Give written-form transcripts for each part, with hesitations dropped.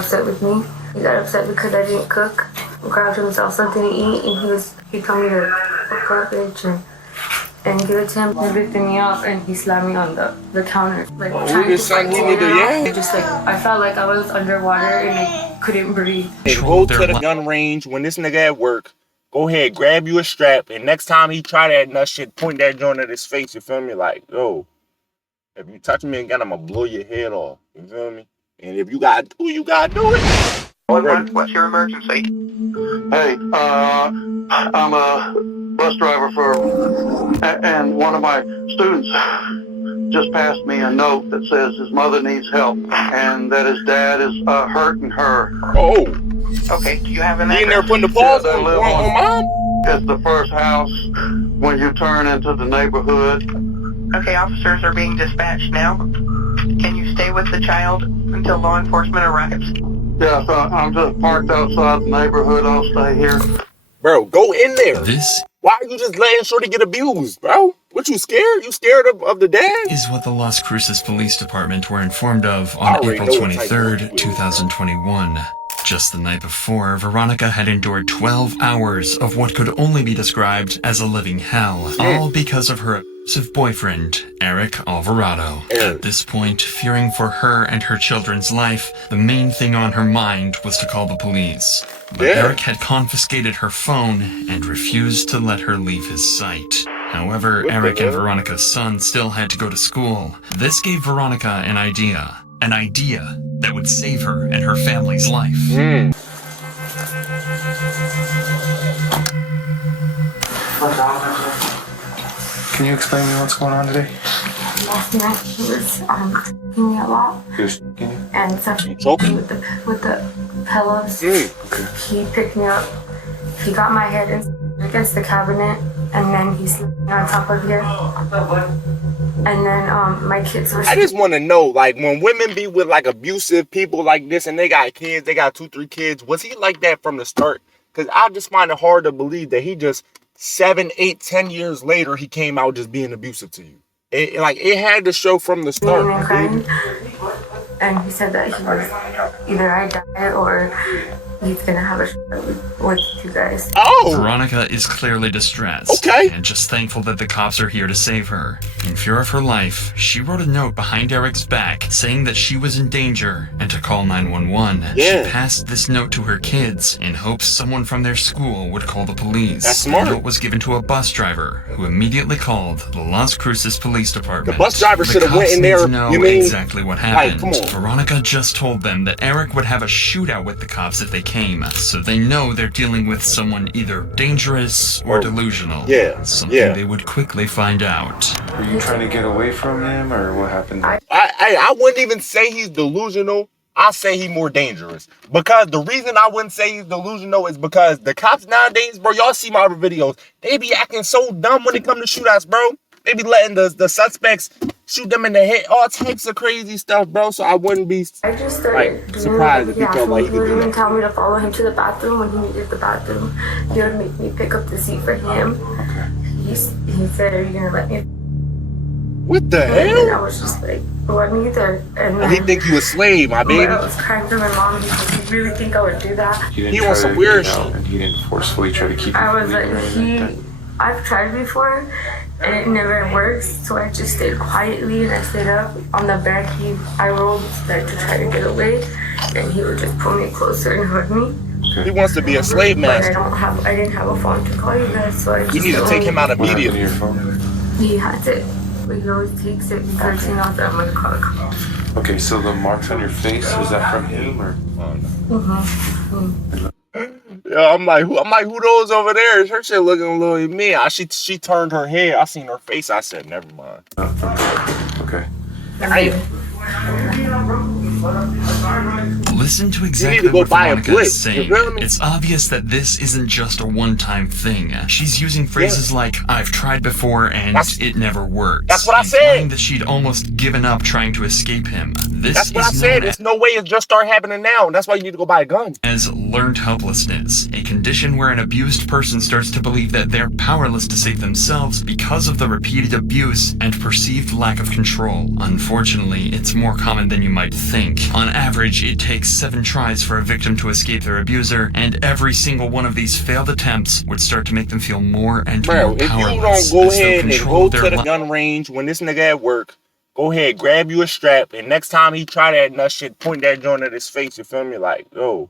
upset with me. He got upset because I didn't cook. Grabbed himself something to eat, and he told me to cook garbage and give it to him. He lifted me up and he slammed me on the counter. Like, just like, I felt like I was underwater and I couldn't breathe. Hey, go to the gun range when this nigga at work. Go ahead, grab you a strap, and next time he try that nut shit, point that joint at his face, you feel me? Like, yo, if you touch me again, I'm gonna blow your head off, you feel me? And if you gotta do it, you gotta do it. What's your emergency? Hey, I'm a bus driver and one of my students just passed me a note that says his mother needs help and that his dad is hurting her. Oh. Okay, do you have an address? You in there putting the paws on mom? It's the first house when you turn into the neighborhood. Okay, officers are being dispatched now. Can you stay with the child until law enforcement arrives? Yeah, so I'm just parked outside the neighborhood. I'll stay here. Bro, go in there. This Why are you just letting Shorty get abused, bro? What, you scared? You scared of the dad? is what the Las Cruces Police Department were informed of on April 23rd, 2021. Just the night before, Veronica had endured 12 hours of what could only be described as a living hell, all because of her abusive boyfriend, Eric Alvarado. At this point, fearing for her and her children's life, the main thing on her mind was to call the police. But Eric had confiscated her phone and refused to let her leave his sight. However, Eric and Veronica's son still had to go to school. This gave Veronica an idea that would save her and her family's life. Can you explain to me what's going on today? Last night he was taking me a lot He was shaking you? and stuff choking? with the pillows. He picked me up. He got my head against the cabinet, and then he slept on top of here. And then my kids were. I just want to know, like, when women be with like abusive people like this and they got kids, they got 2-3 kids, was he like that from the start? Because I just find it hard to believe that he just 7, 8, 10 years later he came out just being abusive to you. It had to show from the start. And he said that he was either I die or he's gonna have a shot with you guys. Oh! Veronica is clearly distressed. Okay. And just thankful that the cops are here to save her. In fear of her life, she wrote a note behind Eric's back saying that she was in danger and to call 911. Yeah. She passed this note to her kids in hopes someone from their school would call the police. That's smart. The note was given to a bus driver who immediately called the Las Cruces Police Department. The bus driver should have went in there. The cops need to know exactly what happened. Come on. Veronica just told them that Eric would have a shootout with the cops if they came, so they know they're dealing with someone either dangerous or delusional. Yeah. Something they would quickly find out. Were you trying to get away from him, or what happened? I wouldn't even say he's delusional. I say he's more dangerous. Because the reason I wouldn't say he's delusional is because the cops nowadays, bro, y'all see my other videos, they be acting so dumb when it come to shootouts, bro. They be letting the suspects shoot them in the head, all types of crazy stuff, bro. So I wouldn't be I just started like surprised if he felt like he he could would do even that. tell me to follow him to the bathroom when he needed the bathroom. He would make me pick up the seat for him. He said, "Are you gonna let me?" What the And I hell? was just like, "What neither?" And He then think you a slave, my baby. I was crying for my mom because he really think I would do that. He didn't He try wants some to weird get out, shit. and he didn't forcefully try to keep you I from was like, leaving or anything like that? I've tried before and it never works, so I just stayed quietly and I stayed up on the bed. I rolled like to try to get away, and he would just pull me closer and hug me. He wants to be a slave But master. I didn't have a phone to call you guys, so I just You need to take him out What happened to immediately. your phone? He has it, but he always takes it because he knows that I'm gonna call the cops. Okay, so the marks on your face, is that from him, or? Yeah, I'm like, who those over there? Her shit looking a little mean. She turned her head. I seen her face. I said, never mind. Okay. Listen to You exactly need to go what buy a Veronica blick. is saying. You feel me? It's obvious that this isn't just a one-time thing. She's using phrases like, I've tried before and it never worked. That's what I said. Implying that she'd almost given up trying to escape him. This That's what I is said. known There's no way it just start happening now. That's why you need to go buy a gun. as learned helplessness, a condition where an abused person starts to believe that they're powerless to save themselves because of the repeated abuse and perceived lack of control. Unfortunately, it's more common than you might think. On average, it takes takes 7 tries for a victim to escape their abuser, and every single one of these failed attempts would start to make them feel more and more Bro, if powerless. you don't go as though ahead and control go of their to the gun range when this nigga at work, go ahead, grab you a strap, and next time he try that nut shit, point that joint at his face, you feel me? Like, yo,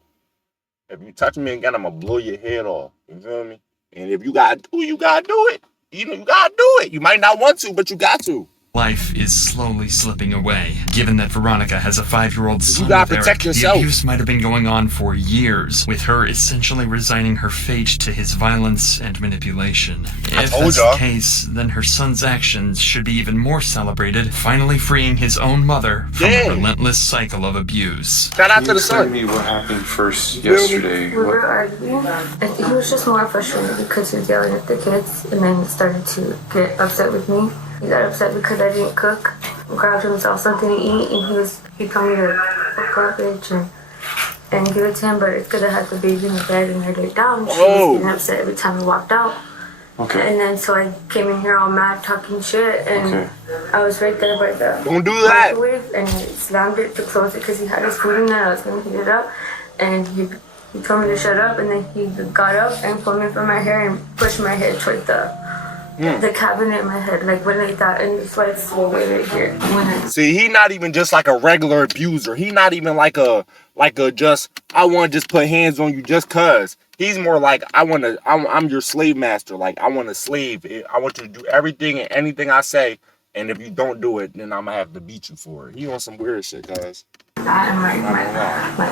if you touch me again, I'm gonna blow your head off. You feel me? And if you gotta do it, you gotta do it. You know, you gotta do it. You might not want to, but you got to. life is slowly slipping away. Given that Veronica has a 5-year-old son gotta with protect Eric, the yourself. abuse might have been going on for years, with her essentially resigning her fate to his violence and manipulation. If told that's y'all. the case, then her son's actions should be even more celebrated, finally freeing his own mother from Yeah. a relentless cycle of abuse. Shout out Can to you the explain to son. me what happened first feel me? yesterday? We were What, arguing. And he was just more frustrated because he was yelling at the kids, and then he started to get upset with me. He got upset because I didn't cook, grabbed himself something to eat, and he told me to garbage and give it to him, but it's because I had the baby in the bed and I laid it down. She was getting upset every time he walked out. okay. And then so I came in here all mad talking shit, and Okay. I was right there by the Don't do that. microwave, and I slammed it to close it because he had his food in there. I was gonna heat it up, and he told me to shut up, and then he got up and pulled me from my hair and pushed my head toward the cabinet in my head, like when like that, and that's why it's swollen right here. When I See, he not even just like a regular abuser. He not even like a just, I want to just put hands on you just cause. He's more like, I'm your slave master. Like, I want to slave. I want you to do everything and anything I say. And if you don't do it, then I'm going to have to beat you for it. He on some weird shit, guys. and my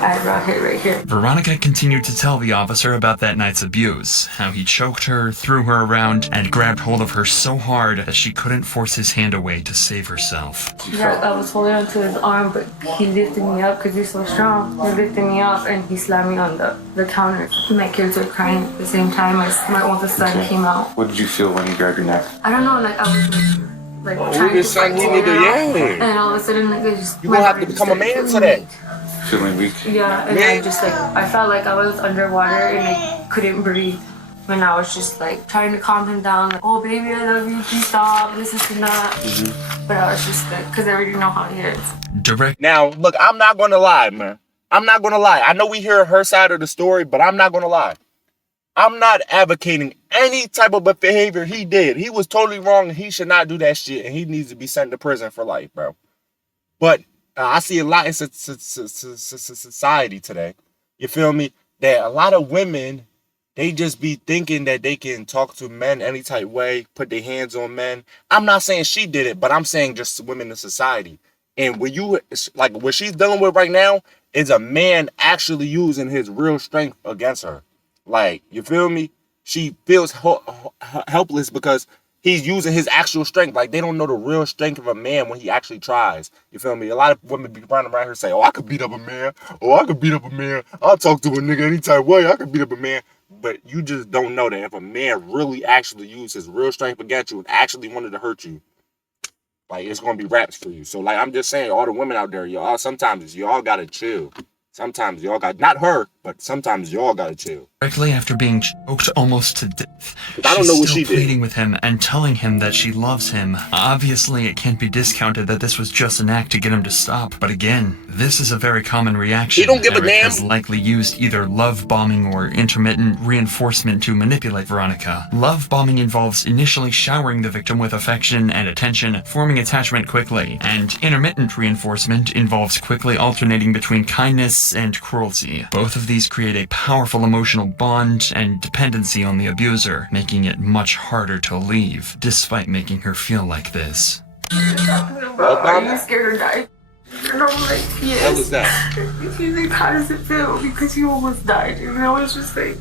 eyebrow hit right here. Veronica continued to tell the officer about that night's abuse, how he choked her, threw her around, and grabbed hold of her so hard that she couldn't force his hand away to save herself. Yeah, I was holding onto his arm, but he lifted me up because he's so strong. He lifted me up and he slammed me on the counter. My kids were crying at the same time. My oldest son came out. What did you feel when he grabbed your neck? I don't know, like I was like trying to Oldest son, fight he it need to, out, yeah. and all of a sudden like I just You gonna have to become a man to that. Feeling weak? Yeah, and Yeah. I just like I felt like I was underwater and I couldn't breathe. When I was just like trying to calm him down, like, oh baby, I love you, please stop, this is and that. But I was just like, because I already know how he is. Direct Now, look, I'm not going to lie, man. I'm not going to lie. I know we hear her side of the story, but I'm not going to lie. I'm not advocating any type of behavior he did. He was totally wrong and he should not do that shit. And he needs to be sent to prison for life, bro. But I see a lot in society today. You feel me? That a lot of women, they just be thinking that they can talk to men any type way, put their hands on men. I'm not saying she did it, but I'm saying just women in society. And when you, like what she's dealing with right now is a man actually using his real strength against her. Like, you feel me? She feels helpless because he's using his actual strength. Like, they don't know the real strength of a man when he actually tries. You feel me? A lot of women be running around here saying, oh, I could beat up a man. Oh, I could beat up a man. I'll talk to a nigga any type of way. I could beat up a man. But you just don't know that if a man really actually used his real strength against you and actually wanted to hurt you, like, it's going to be raps for you. So, like, I'm just saying, all the women out there, y'all, sometimes y'all got to chill. Sometimes y'all got, not her, but sometimes y'all got to chill. Directly after being choked almost to death, I don't know what she she's did. still pleading with him and telling him that she loves him. Obviously, it can't be discounted that this was just an act to get him to stop. But again, this is a very common reaction. He don't give a Eric damn. has likely used either love bombing or intermittent reinforcement to manipulate Veronica. Love bombing involves initially showering the victim with affection and attention, forming attachment quickly, and intermittent reinforcement involves quickly alternating between kindness and cruelty. Both of these create a powerful emotional bond and dependency on the abuser, making it much harder to leave, despite making her feel like this. Are you scared or die? And I'm like, yes. What was that? He's like, how does it feel? Because you almost died. And I was just like,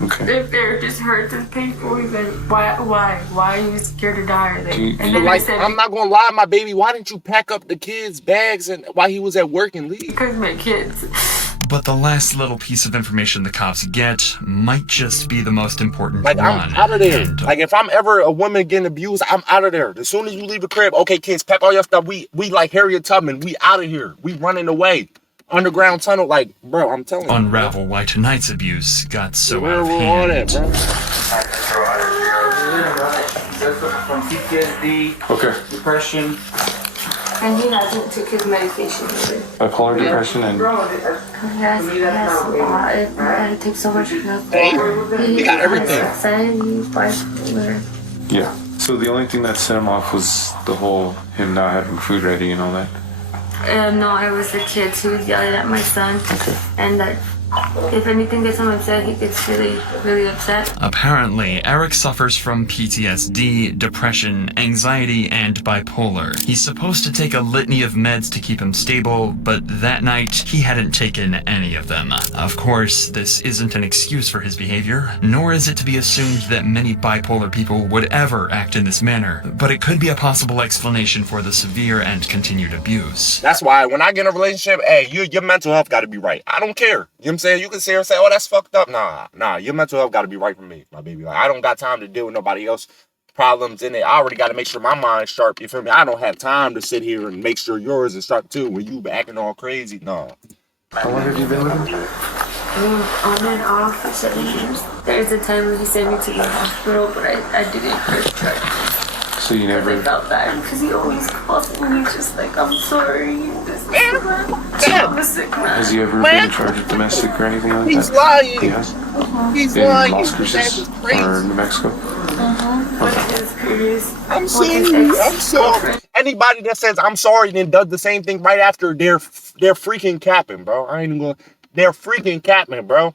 Okay. if they're just hurt and painful, then why are you scared to die? Like, and But then like, I said, I'm not going to lie, my baby, why didn't you pack up the kids' bags and while he was at work and leave? because my kids. But the last little piece of information the cops get might just be the most important Like, one. I'm out of there. And Like, if I'm ever a woman getting abused, I'm out of there. As soon as you leave the crib, okay, kids, pack all your stuff. We like Harriet Tubman. We out of here. We running away. Underground tunnel. Like, bro, I'm telling you. unravel why tonight's abuse got so Where out of we're on hand. it, bro. From PTSD, Okay. depression. And he hasn't took his medication either. Bipolar depression and He has a lot. It takes so much help. He got everything. Anxiety, bipolar. yeah. So the only thing that set him off was the whole him not having food ready and all that. No, it was the kids who was yelling at my son. Okay. And that if anything gets him upset, he gets really, really upset. Apparently, Eric suffers from PTSD, depression, anxiety, and bipolar. He's supposed to take a litany of meds to keep him stable, but that night, he hadn't taken any of them. Of course, this isn't an excuse for his behavior, nor is it to be assumed that many bipolar people would ever act in this manner, but it could be a possible explanation for the severe and continued abuse. That's why when I get in a relationship, hey, your mental health got to be right. I don't care. You know what I'm saying? You can sit here and say, oh, that's fucked up. Nah, your mental health got to be right for me, my baby. Like, I don't got time to deal with nobody else problems in it. I already got to make sure my mind's sharp. You feel me? I don't have time to sit here and make sure yours is sharp too when you acting all crazy. No. How long have you been with him? On and off for 7 years. There's a time when he sent me to the hospital, but I didn't press charges. So you I never... felt bad because he always calls me and he's just like, I'm sorry. This is I'm a sick man. Has he ever been charged with domestic or anything like that? He's lying. He has? He's In lying. Las Cruces or New Mexico? I'm sorry. Anybody that says I'm sorry then does the same thing right after, they're freaking capping, bro. I ain't even gonna. They're freaking capping, bro.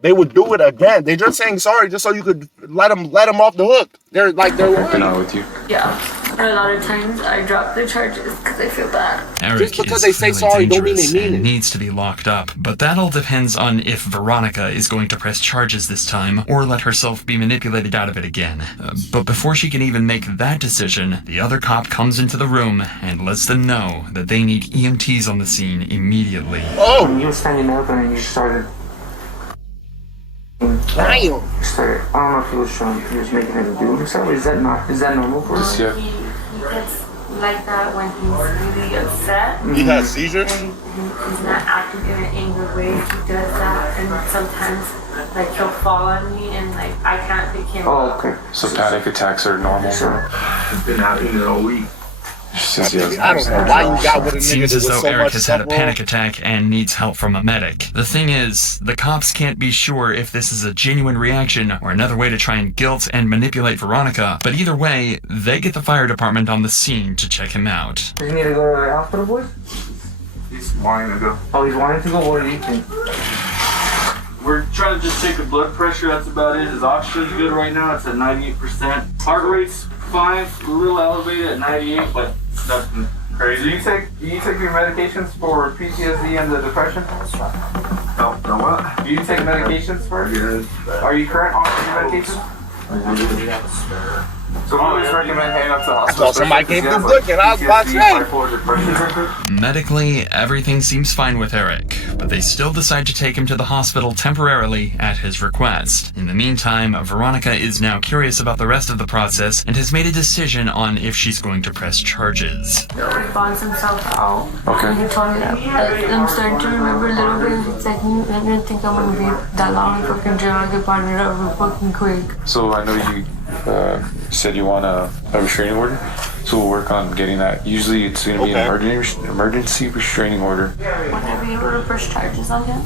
They would do it again. They're just saying sorry just so you could let them off the hook. They're like they're They're not with you. Yeah. And a lot of times I drop the charges because I feel bad. Eric Just because is they say really sorry don't mean they dangerous mean and it. needs to be locked up, but that all depends on if Veronica is going to press charges this time or let herself be manipulated out of it again. But before she can even make that decision, the other cop comes into the room and lets them know that they need EMTs on the scene immediately. Oh, When you were standing up and you started, damn. I don't know if he was making him do himself. Is that normal for us? Yeah. He gets like that when he's really upset. He has seizures. And he's not acting in an angry way. He does that, and sometimes like he'll fall on me, and like I can't pick him Oh, up. okay. So panic attacks are normal. Sure. He's been out here all week. Since he has I don't know why you got with a It nigga seems that as was though so Eric much has had a stuff wrong. panic attack and needs help from a medic. The thing is, the cops can't be sure if this is a genuine reaction or another way to try and guilt and manipulate Veronica, but either way, they get the fire department on the scene to check him out. Does he need to go to the hospital, boys? He's wanting to go. Oh, he's wanting to go. What do you think? We're trying to just take the blood pressure, that's about it. His oxygen's good right now, it's at 98%. Heart rate's fine, a little elevated at 98, but nothing crazy. Do you take your medications for PTSD and the depression? No what? Do you take medications for it? Yes. Are you current on your medications? So we always recommend heading up to the I hospital. thought somebody came through looking. I was about to say. Medically, everything seems fine with Eric, but they still decide to take him to the hospital temporarily at his request. In the meantime, Veronica is now curious about the rest of the process and has made a decision on if she's going to press charges. He bonds himself out. Okay. And he told me that I'm starting to remember a little bit. It's like, I didn't think I'm gonna be that long in fucking jail. I get bonded out real fucking quick. So I know you said you want a restraining order, so we'll work on getting that. Usually it's going to be an emergency restraining order. Would I be able to press charges on him?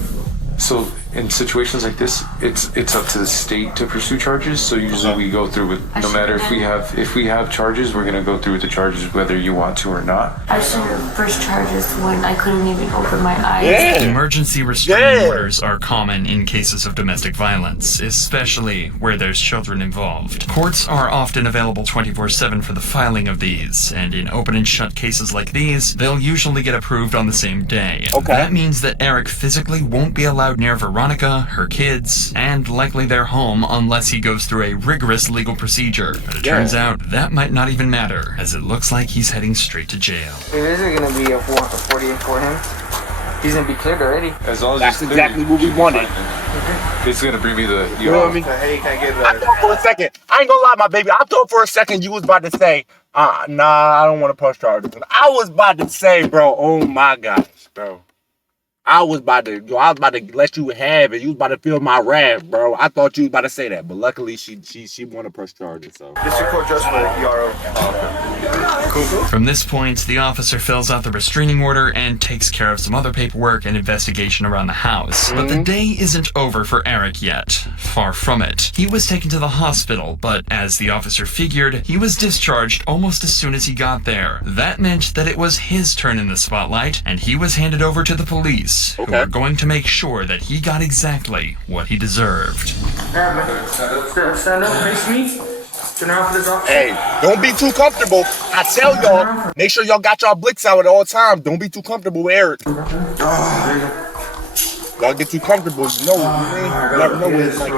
So in situations like this, it's up to the state to pursue charges. So usually we go through with, no matter if we have charges, we're gonna go through with the charges whether you want to or not. I should have pressed charges when I couldn't even open my eyes. Yeah. Emergency restraining orders are common in cases of domestic violence, especially where there's children involved. Courts are often available 24/7 for the filing of these, and in open and shut cases like these, they'll usually get approved on the same day. Okay. That means that Eric physically won't be allowed near Veronica, her kids, and likely their home unless he goes through a rigorous legal procedure. But it turns out that might not even matter, as it looks like he's heading straight to jail. If this is gonna be a 48 for him, he's gonna be cleared already. As long as That's it's exactly what we wanted. It's gonna bring me the. You know what I mean? Hey, can I get I thought for a second. I ain't gonna lie, my baby. I thought for a second you was about to say, nah, I don't want to press charges. I was about to say, bro, oh my gosh, bro. I was about to let you have it. You was about to feel my wrath, bro. I thought you was about to say that, but luckily she won to press charges. So District Court just for ERO. From this point, the officer fills out the restraining order and takes care of some other paperwork and investigation around the house. But the day isn't over for Eric yet. Far from it. He was taken to the hospital, but as the officer figured, he was discharged almost as soon as he got there. That meant that it was his turn in the spotlight, and he was handed over to the police, who were going to make sure that he got exactly what he deserved. Stand up, face me. Turn around for this officer. hey, don't be too comfortable. I tell y'all, make sure y'all got y'all blicks out at all times. Don't be too comfortable with Eric. Y'all get too comfortable, you know. You never know what it's like.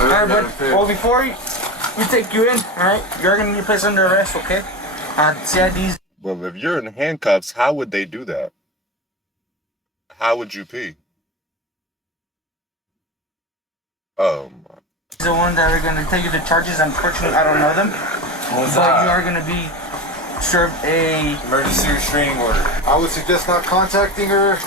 Alright, bud. Well, before we take you in, alright, you're gonna be placed under arrest, okay? CID's. Well, if you're in handcuffs, how would they do that? How would you pee? Oh my. The one that are gonna take you the charges. Unfortunately, I don't know them. But you are gonna be served a Emergency restraining order. I would suggest not contacting her,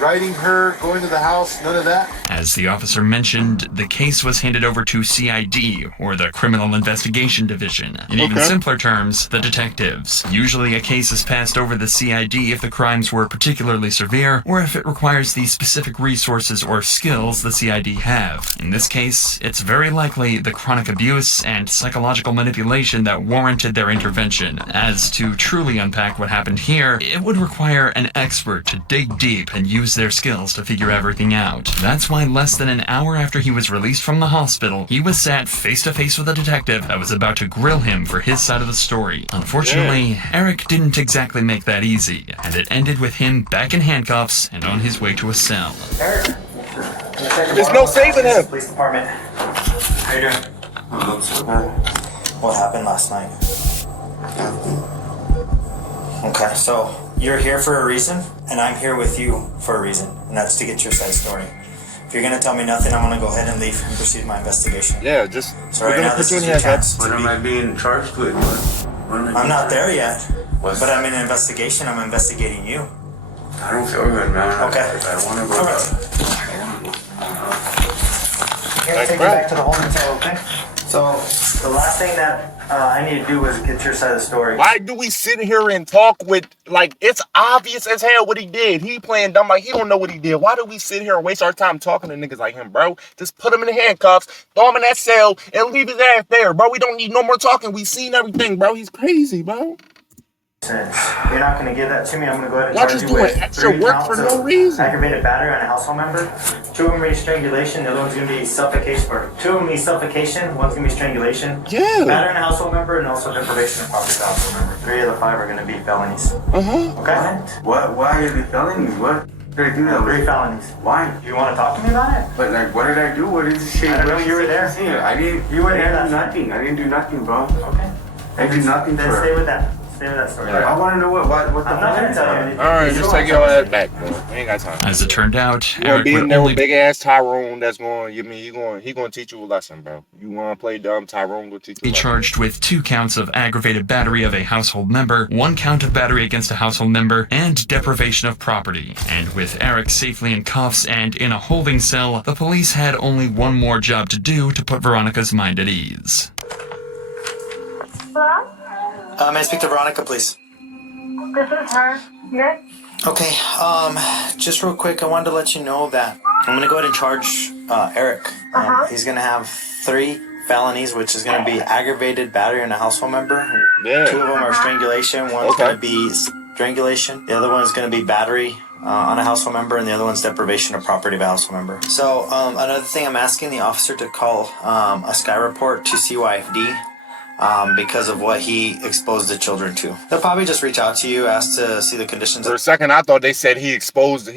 writing her, going to the house, none of that. As the officer mentioned, the case was handed over to CID, or the Criminal Investigation Division. In even simpler terms, the detectives. Usually a case is passed over the CID if the crimes were particularly severe, or if it requires the specific resources or skills the CID have. In this case, it's very likely the chronic abuse and psychological manipulation that warranted their intervention. As to truly unpack what happened here, it would require an expert to dig deep and use their skills to figure everything out. That's why less than an hour after he was released from the hospital, he was sat face to face with a detective that was about to grill him for his side of the story. Unfortunately, Eric didn't exactly make that easy, and it ended with him back in handcuffs and on his way to a cell. Eric. There's no saving him. Police department. How you doing? What happened last night? Okay, so you're here for a reason, and I'm here with you for a reason, and that's to get your side story. If you're gonna tell me nothing, I'm gonna go ahead and leave and proceed my investigation. Yeah, just. So right now, this is your chance. What am I being charged with? I'm not there yet, but I'm in an investigation. I'm investigating you. I don't feel good, man. Okay. I want to go. All right. Here, take you back to the holding cell, okay? So the last thing that I need to do is get your side of the story. Why do we sit here and talk with, like, it's obvious as hell what he did. He playing dumb like he don't know what he did. Why do we sit here and waste our time talking to niggas like him, bro? Just put him in the handcuffs, throw him in that cell, and leave his ass there, bro. We don't need no more talking. We seen everything, bro. He's crazy, bro. You're not going to give that to me. I'm going to go ahead and Y'all charge just you with doing extra 3 work counts for no of reason. aggravated battery on a household member. 2 of them be strangulation. The other one's going to be suffocation. Or 2 of them be suffocation. One's going to be strangulation. Yeah. Battery on a household member and also deprivation of property of a household member. 3 of the 5 are going to be felonies. Okay. What? Why are they felonies? What did I do? 3 felonies. Why? Do you want to talk to me about it? But like, what did I do? What did you say? I don't know. You were there. I didn't. You were there. I didn't do nothing. I didn't do nothing, bro. Okay. I did nothing Then for stay her. with that. Stay with that story. I want to know what the I'm not going to tell you anything. All right, just take your ass back, bro. We ain't got time. As it turned out, You gonna Eric be in would there only with big ass Tyrone that's going. You mean he gonna teach you a lesson, bro? You wanna play dumb? Tyrone will teach you. be charged with 2 counts of aggravated battery of a household member, 1 count of battery against a household member, and deprivation of property. And with Eric safely in cuffs and in a holding cell, the police had only one more job to do to put Veronica's mind at ease. Hello? May I speak to Veronica, please? This is her. Yes? Okay, just real quick, I wanted to let you know that I'm gonna go ahead and charge Eric. He's gonna have 3 felonies, which is gonna be aggravated battery on a household member. Yeah. 2 of them are strangulation. One's gonna be strangulation. The other one's gonna be battery on a household member, and the other one's deprivation of property of a household member. So another thing, I'm asking the officer to call a Sky report to CYFD. Because of what he exposed the children to. They'll probably just reach out to you, ask to see the conditions. For a second, I thought they said he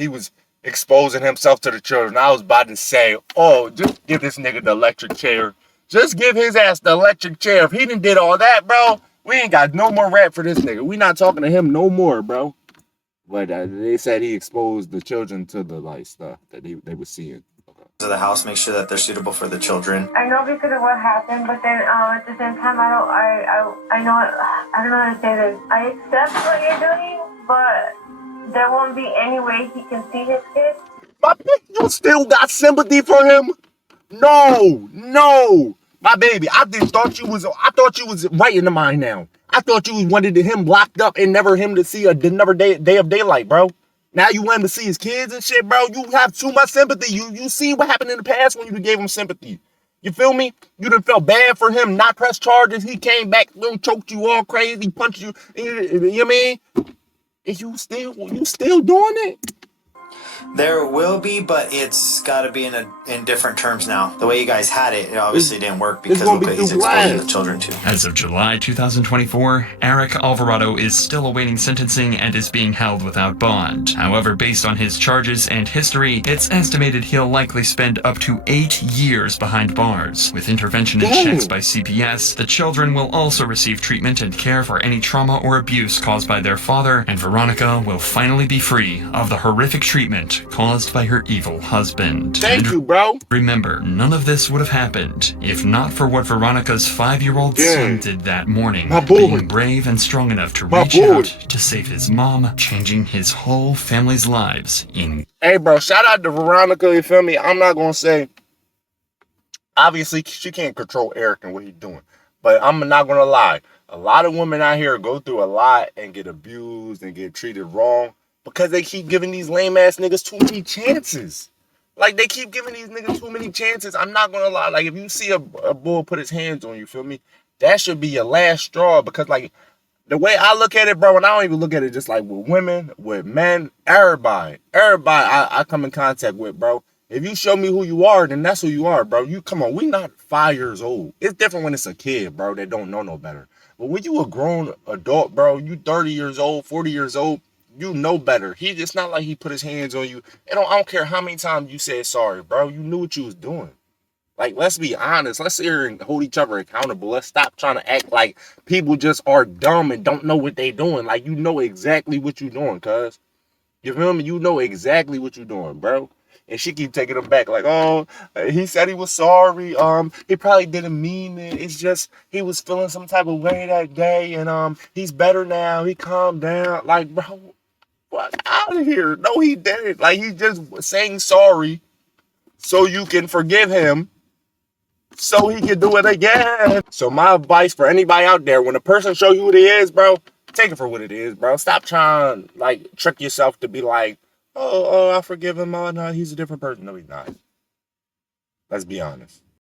was exposing himself to the children. I was about to say, oh, just give this nigga the electric chair. Just give his ass the electric chair. If he done did all that, bro, we ain't got no more rap for this nigga. We not talking to him no more, bro. But they said he exposed the children to the like stuff that they were seeing. Of the house, make sure that they're suitable for the children. I know because of what happened, but then at the same time, I don't know how to say this. I accept what you're doing, but there won't be any way he can see his kid? My baby, you still got sympathy for him? No. My baby, I thought you was right in the mind now. I thought you wanted him locked up and never him to see another day of daylight, bro. Now you want him to see his kids and shit, bro. You have too much sympathy. You see what happened in the past when you gave him sympathy. You feel me? You done felt bad for him, not press charges. He came back, choked you all crazy, punched you. You know what I mean? And you still doing it? There will be, but it's got to be in different terms now. The way you guys had it, obviously didn't work because look what he's exposing the children to. As of July 2024, Eric Alvarado is still awaiting sentencing and is being held without bond. However, based on his charges and history, it's estimated he'll likely spend up to 8 years behind bars. With intervention and checks by CPS, the children will also receive treatment and care for any trauma or abuse caused by their father, and Veronica will finally be free of the horrific treatment caused by her evil husband. Thank you, bro. Remember, none of this would have happened if not for what Veronica's 5-year-old son did that morning. Being brave and strong enough to reach out to save his mom, changing his whole family's lives in... Hey, bro, shout out to Veronica, you feel me? I'm not going to say... Obviously, she can't control Eric and what he's doing. But I'm not going to lie. A lot of women out here go through a lot and get abused and get treated wrong because they keep giving these lame-ass niggas too many chances. Like, they keep giving these niggas too many chances. I'm not going to lie. Like, if you see a bull put his hands on you, feel me? That should be your last straw because, like, the way I look at it, bro, and I don't even look at it just like with women, with men, everybody I come in contact with, bro. If you show me who you are, then that's who you are, bro. You come on, we not 5 years old. It's different when it's a kid, bro, that don't know no better. But when you a grown adult, bro, you 30 years old, 40 years old, you know better. It's not like he put his hands on you. I don't care how many times you said sorry, bro. You knew what you was doing. Like, let's be honest. Let's sit here and hold each other accountable. Let's stop trying to act like people just are dumb and don't know what they doing. Like, you know exactly what you doing, cuz. You feel me? You know exactly what you doing, bro. And she keep taking him back like, oh, he said he was sorry. He probably didn't mean it. It's just he was feeling some type of way that day, and he's better now. He calmed down. Like, bro, what out of here? No, he didn't. Like, he just saying sorry so you can forgive him, so he can do it again. So my advice for anybody out there, when a person show you who they is, bro, take it for what it is, bro. Stop trying like trick yourself to be like, oh, I forgive him. Oh, no, he's a different person. No, he's not. Let's be honest.